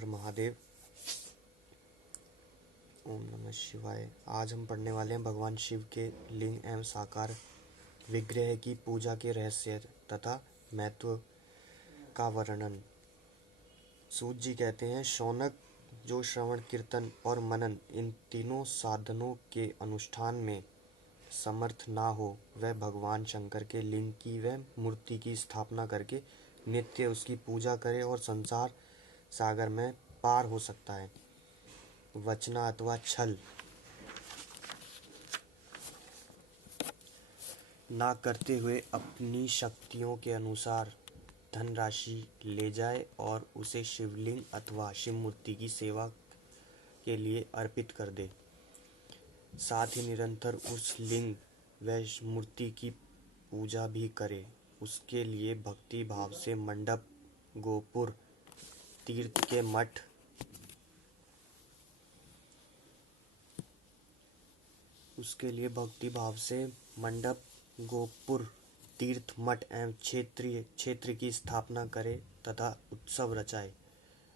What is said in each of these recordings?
हर महादेव। ओम नमः शिवाय। आज हम पढ़ने वाले हैं भगवान शिव के लिंग एवं साकार विग्रह की पूजा के रहस्य तथा महत्व का वर्णन। सूत जी कहते हैं, शौनक जो श्रवण, कीर्तन और मनन इन तीनों साधनों के अनुष्ठान में समर्थ ना हो, वह भगवान शंकर के लिंग की व मूर्ति की स्थापना करके नित्य उसकी पूजा करे और संसार सागर में पार हो सकता है। वचना अथवा छल ना करते हुए अपनी शक्तियों के अनुसार धनराशि ले जाए और उसे शिवलिंग अथवा शिव मूर्ति की सेवा के लिए अर्पित कर दे। साथ ही निरंतर उस लिंग व मूर्ति की पूजा भी करे। उसके लिए भक्ति भाव से मंडप, गोपुर, तीर्थ के मठ, गोपुर, तीर्थ मठ एवं क्षेत्र की स्थापना करे तथा उत्सव रचाए।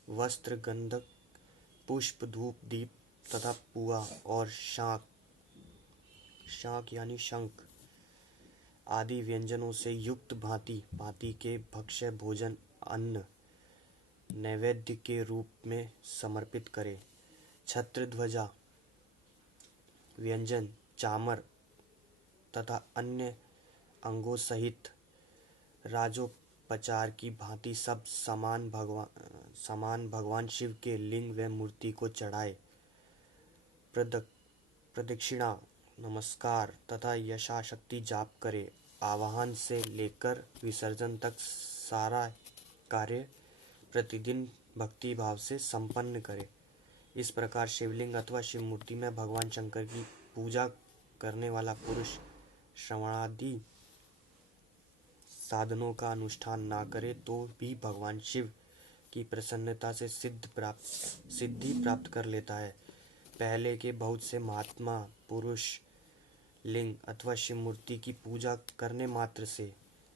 वस्त्र, गंधक, पुष्प, धूप, दीप तथा पुआ और शाक यानी शंख आदि व्यंजनों से युक्त भांति भांति के भक्ष्य भोजन अन्न नैवेद्य के रूप में समर्पित करे। छत्र, ध्वजा, व्यंजन, चामर तथा अन्य अंगों सहित राजोपचार की भांति सब सामान भगवान शिव के लिंग व मूर्ति को चढ़ाए। प्रदक्षिणा, नमस्कार तथा यथाशक्ति जाप करे। आवाहन से लेकर विसर्जन तक सारा कार्य प्रतिदिन भक्ति भाव से संपन्न करे। इस प्रकार शिवलिंग अथवा शिव मूर्ति में भगवान शंकर की पूजा करने वाला पुरुष श्रवणादि साधनों का अनुष्ठान ना करे तो भी भगवान शिव की प्रसन्नता से सिद्धि प्राप्त कर लेता है। पहले के बहुत से महात्मा पुरुष लिंग अथवा शिव मूर्ति की पूजा करने मात्र से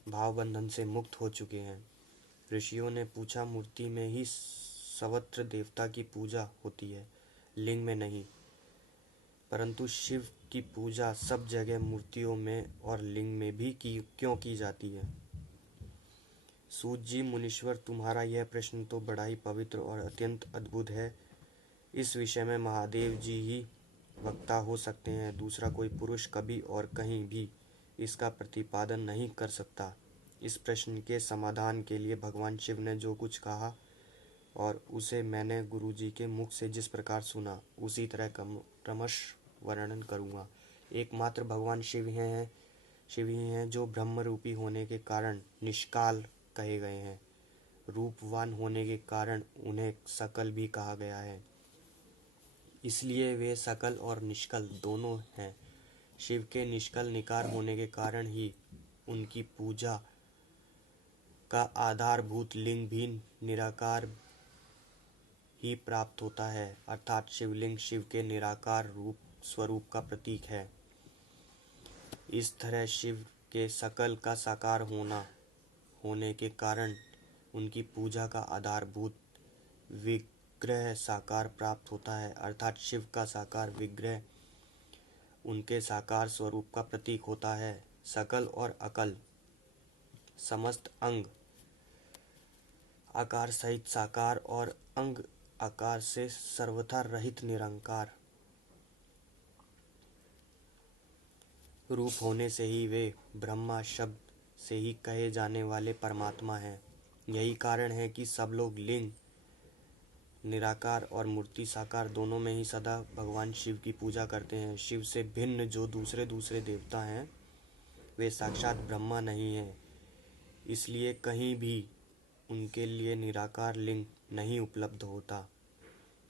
भाव बंधन से मुक्त हो चुके हैं। ऋषियों ने पूछा, मूर्ति में ही सर्वत्र देवता की पूजा होती है, लिंग में नहीं, परंतु शिव की पूजा सब जगह मूर्तियों में और लिंग में भी क्यों की जाती है? सूत जी, मुनीश्वर, तुम्हारा यह प्रश्न तो बड़ा ही पवित्र और अत्यंत अद्भुत है। इस विषय में महादेव जी ही वक्ता हो सकते हैं। दूसरा कोई पुरुष कभी और कहीं भी इसका प्रतिपादन नहीं कर सकता। इस प्रश्न के समाधान के लिए भगवान शिव ने जो कुछ कहा और उसे मैंने गुरु जी के मुख से जिस प्रकार सुना, उसी तरह क्रमश वर्णन करूँगा। एकमात्र भगवान शिव ही हैं जो ब्रह्म रूपी होने के कारण निष्काल कहे गए हैं। रूपवान होने के कारण उन्हें सकल भी कहा गया है, इसलिए वे सकल और निष्कल दोनों हैं। शिव के निष्कल निकार होने के कारण ही उनकी पूजा का आधारभूत लिंग भी निराकार ही प्राप्त होता है, अर्थात शिवलिंग शिव के निराकार स्वरूप का प्रतीक है। इस तरह शिव के सकल का साकार होने के कारण उनकी पूजा का आधारभूत विग्रह साकार प्राप्त होता है, अर्थात शिव का साकार विग्रह उनके साकार स्वरूप का प्रतीक होता है। सकल और अकल, समस्त अंग आकार सहित साकार और अंग आकार से सर्वथा रहित निरंकार रूप होने से ही वे ब्रह्मा शब्द से ही कहे जाने वाले परमात्मा हैं। यही कारण है कि सब लोग लिंग निराकार और मूर्ति साकार दोनों में ही सदा भगवान शिव की पूजा करते हैं। शिव से भिन्न जो दूसरे देवता हैं, वे साक्षात ब्रह्मा नहीं हैं, इसलिए कहीं भी उनके लिए निराकार लिंग नहीं उपलब्ध होता।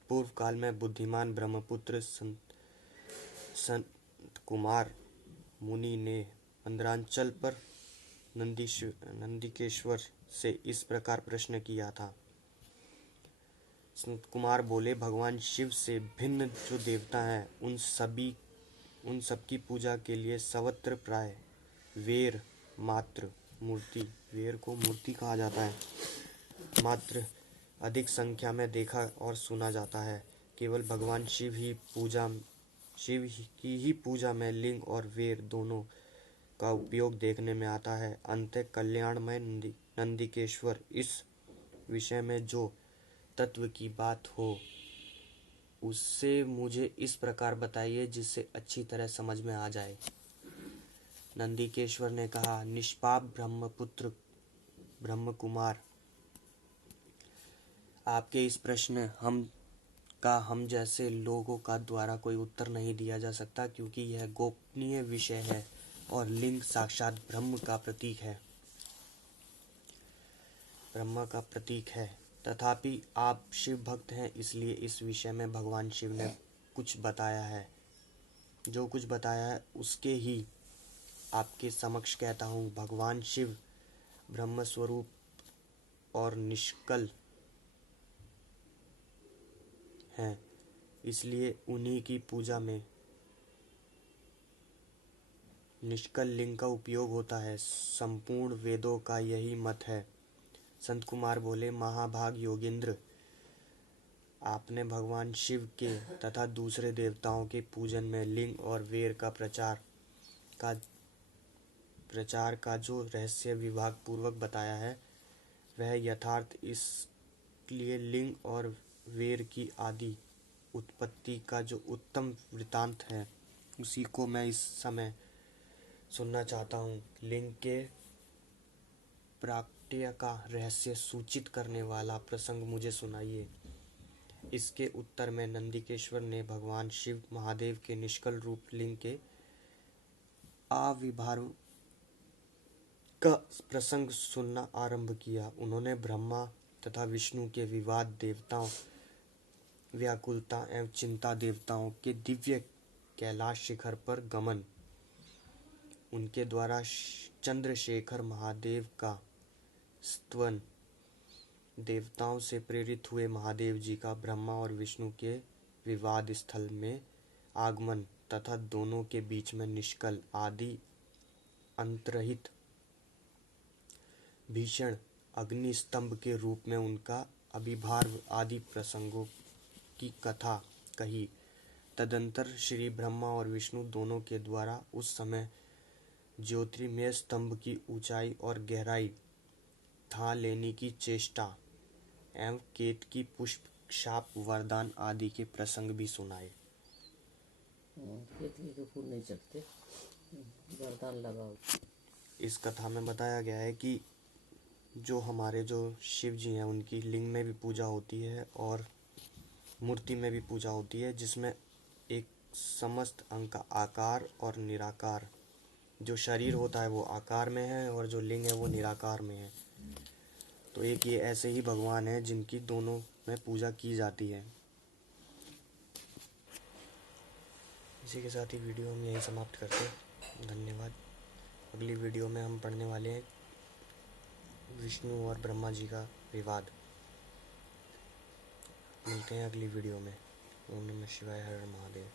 पूर्व काल में बुद्धिमान ब्रह्मपुत्र संत कुमार मुनि ने मंदरांचल पर नंदिकेश्वर से इस प्रकार प्रश्न किया था। संत कुमार बोले, भगवान शिव से भिन्न जो देवता हैं, उन सब की पूजा के लिए सर्वत्र प्राय वेर मात्र मूर्ति, वेर को मूर्ति कहा जाता है, मात्र अधिक संख्या में देखा और सुना जाता है। केवल भगवान शिव की ही पूजा में लिंग और वेर दोनों का उपयोग देखने में आता है। अंत कल्याणमय नंदिकेश्वर, इस विषय में जो तत्व की बात हो उससे मुझे इस प्रकार बताइए जिससे अच्छी तरह समझ में आ जाए। नंदिकेश्वर ने कहा, निष्पाप ब्रह्मपुत्र ब्रह्म कुमार, आपके इस प्रश्न हम जैसे लोगों का द्वारा कोई उत्तर नहीं दिया जा सकता, क्योंकि यह गोपनीय विषय है और लिंग साक्षात ब्रह्म का प्रतीक है। तथापि आप शिव भक्त हैं, इसलिए इस विषय में भगवान शिव ने कुछ बताया है। जो कुछ बताया है उसके ही आपके समक्ष कहता हूँ। भगवान शिव ब्रह्म स्वरूप और निष्कल हैं, इसलिए उन्हीं की पूजा में निष्कल लिंग का उपयोग होता है। संपूर्ण वेदों का यही मत है। संत कुमार बोले, महाभाग योगेंद्र, आपने भगवान शिव के तथा दूसरे देवताओं के पूजन में लिंग और वेर का प्रचार का जो रहस्य विभाग पूर्वक बताया है वह यथार्थ। इसलिए लिंग और वेर की आदि उत्पत्ति का जो उत्तम वृतांत है उसी को मैं इस समय सुनना चाहता हूँ। लिंग के प्राकट्य का रहस्य सूचित करने वाला प्रसंग मुझे सुनाइए। इसके उत्तर में नंदिकेश्वर ने भगवान शिव महादेव के निष्कल रूप लिंग के आविर्भाव का प्रसंग सुनना आरंभ किया। उन्होंने ब्रह्मा तथा विष्णु के विवाद, देवताओं व्याकुलता एवं चिंता, देवताओं के दिव्य कैलाश शिखर पर गमन, उनके द्वारा चंद्रशेखर महादेव का स्तवन, देवताओं से प्रेरित हुए महादेव जी का ब्रह्मा और विष्णु के विवाद स्थल में आगमन तथा दोनों के बीच में निष्कल आदि अंतरहित भीषण अग्नि स्तंभ के रूप में उनका आविर्भाव आदि प्रसंगों की कथा कही। तदंतर श्री ब्रह्मा और विष्णु दोनों के द्वारा उस समय ज्योतिर्मय स्तंभ की ऊंचाई और गहराई था लेने की चेष्टा एवं केतकी पुष्प शाप वरदान आदि के प्रसंग भी सुनाए। केतकी के फूल नहीं चढ़ते, वरदान लगाओ। इस कथा में बताया गया है कि जो शिव जी हैं उनकी लिंग में भी पूजा होती है और मूर्ति में भी पूजा होती है, जिसमें एक समस्त अंग का आकार और निराकार, जो शरीर होता है वो आकार में है और जो लिंग है वो निराकार में है। तो एक ये ऐसे ही भगवान है जिनकी दोनों में पूजा की जाती है। इसी के साथ ही वीडियो हम यहीं समाप्त करते हैं। धन्यवाद। अगली वीडियो में हम पढ़ने वाले हैं विष्णु और ब्रह्मा जी का विवाद। मिलते हैं अगली वीडियो में। ओम नमः शिवाय, हर हर महादेव।